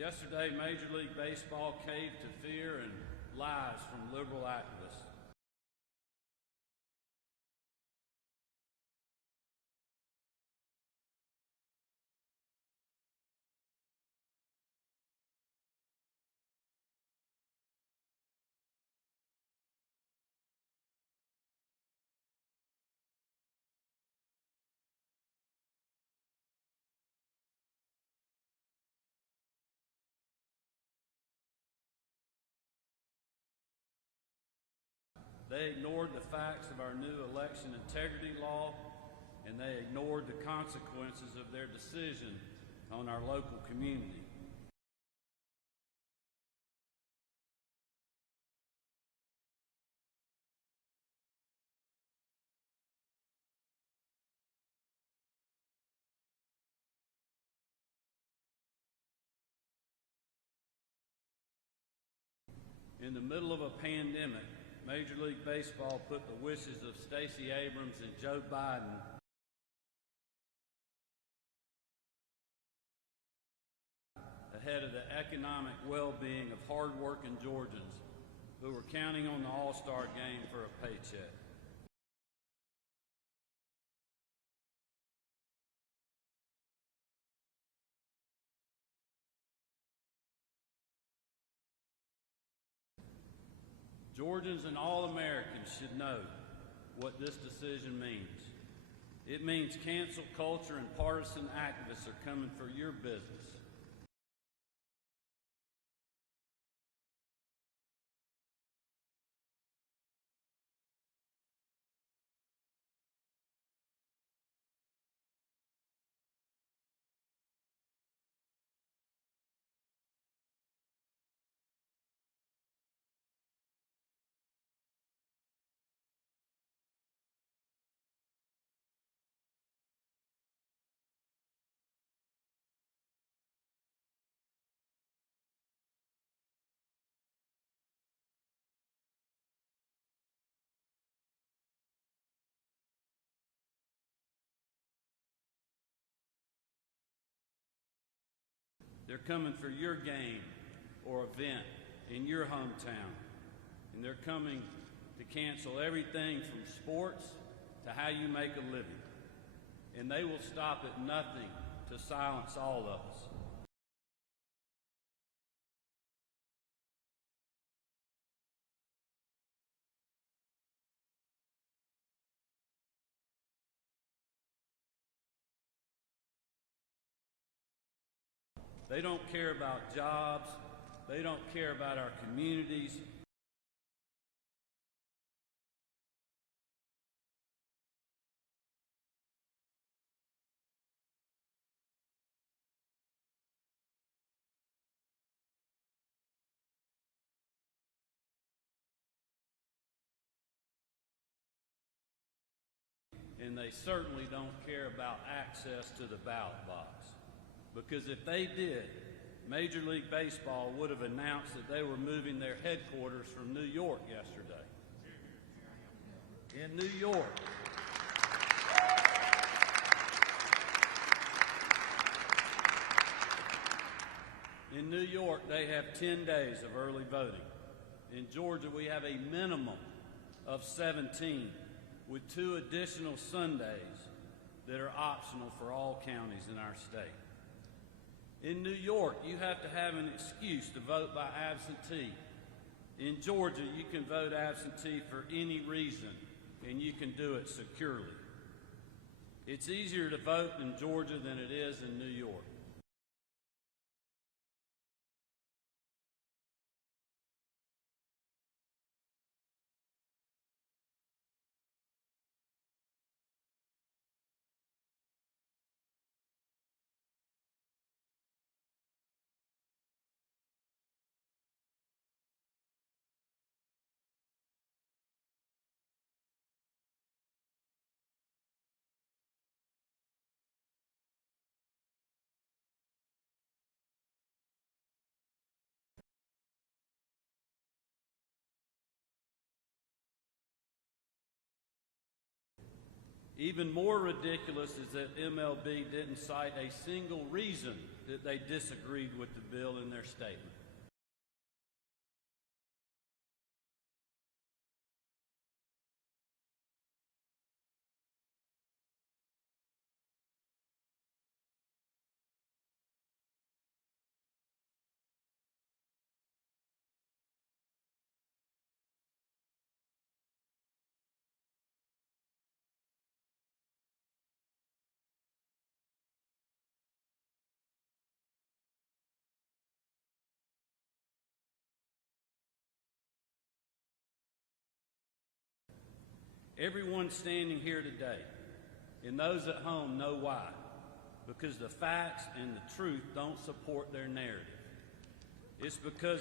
Yesterday, Major League Baseball caved to fear and lies from liberal activists. They ignored the facts of our new election integrity law, and they ignored the consequences of their decision on our local community. In the middle of a pandemic, Major League Baseball put the wishes of Stacey Abrams and Joe Biden ahead of the economic well-being of hard-working Georgians who were counting on the All-Star game for a paycheck. Georgians and all Americans should know what this decision means. It means cancel culture and partisan activists are coming for your business. They're coming for your game or event in your hometown. And they're coming to cancel everything from sports to how you make a living. And they will stop at nothing to silence all of us. They don't care about jobs. They don't care about our communities. And they certainly don't care about access to the ballot box. Because if they did, Major League Baseball would have announced that they were moving their headquarters from New York yesterday. In New York. In New York, they have 10 days of early voting. In Georgia, we have a minimum of 17, with 2 additional Sundays that are optional for all counties in our state. In New York, you have to have an excuse to vote by absentee. In Georgia, you can vote absentee for any reason, and you can do it securely. It's easier to vote in Georgia than it is in New York. Even more ridiculous is that MLB didn't cite a single reason that they disagreed with the bill in their statement. Everyone standing here today, and those at home, know why. Because the facts and the truth don't support their narrative. It's because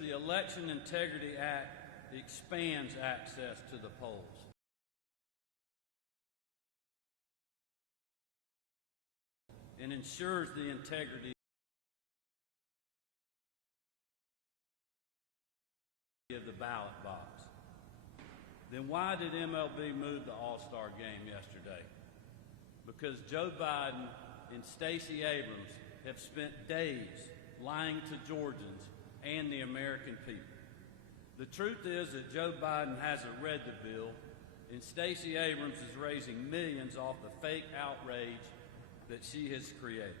the Election Integrity Act expands access to the polls. And ensures the integrity of the ballot box. Then why did MLB move the All-Star game yesterday? Because Joe Biden and Stacey Abrams have spent days lying to Georgians and the American people. The truth is that Joe Biden hasn't read the bill, and Stacey Abrams is raising millions off the fake outrage that she has created.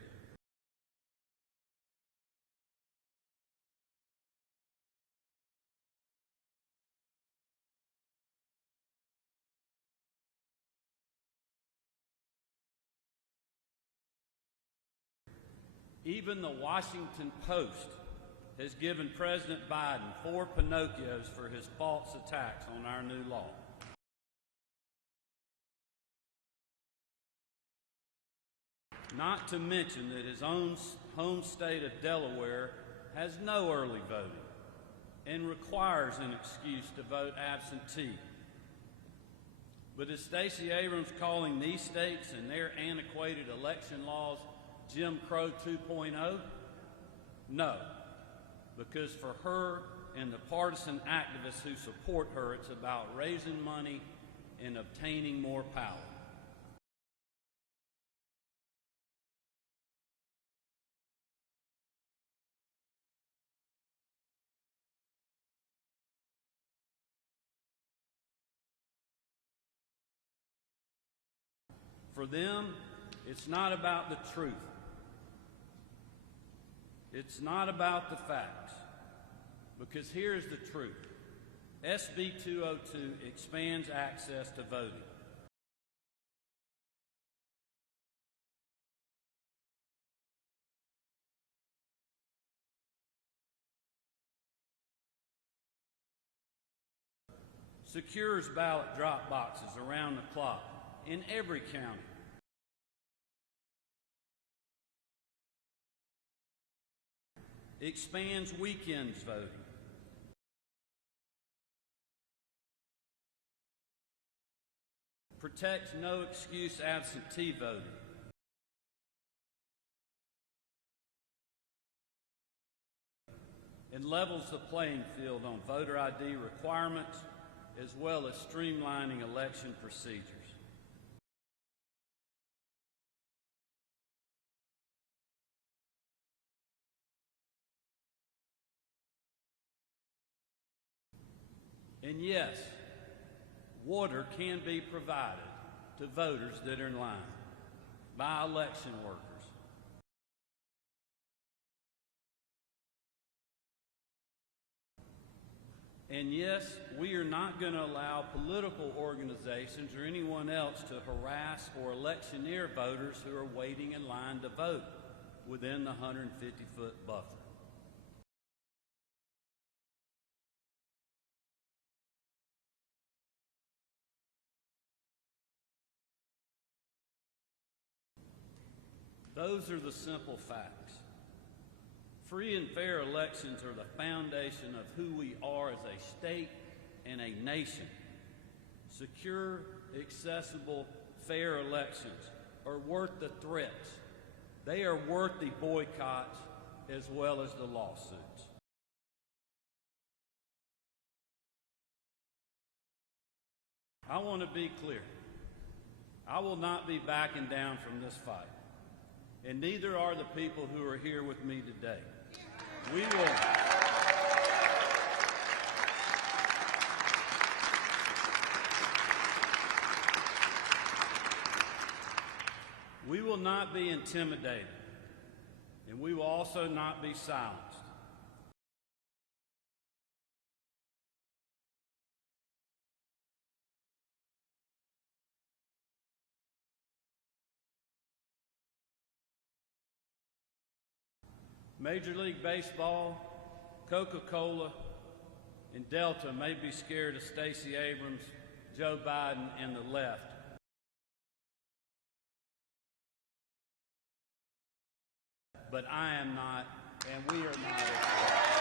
Even the Washington Post has given President Biden 4 Pinocchios for his false attacks on our new law. Not to mention that his own home state of Delaware has no early voting and requires an excuse to vote absentee. But is Stacey Abrams calling these states and their antiquated election laws Jim Crow 2.0? No, because for her and the partisan activists who support her, it's about raising money and obtaining more power. For them, it's not about the truth. It's not about the facts. Because here's the truth. SB 202 expands access to voting. Secures ballot drop boxes around the clock in every county. Expands weekends voting. Protects no excuse absentee voting. And levels the playing field on voter ID requirements, as well as streamlining election procedures. And yes, water can be provided to voters that are in line by election workers. And yes, we are not going to allow political organizations or anyone else to harass or electioneer voters who are waiting in line to vote within the 150-foot buffer. Those are the simple facts. Free and fair elections are the foundation of who we are as a state and a nation. Secure, accessible, fair elections are worth the threats. They are worth the boycotts, as well as the lawsuits. I want to be clear. I will not be backing down from this fight, and neither are the people who are here with me today. We will not be intimidated, and we will also not be silenced. Major League Baseball, Coca-Cola, and Delta may be scared of Stacey Abrams, Joe Biden, and the left. But I am not, and we are not.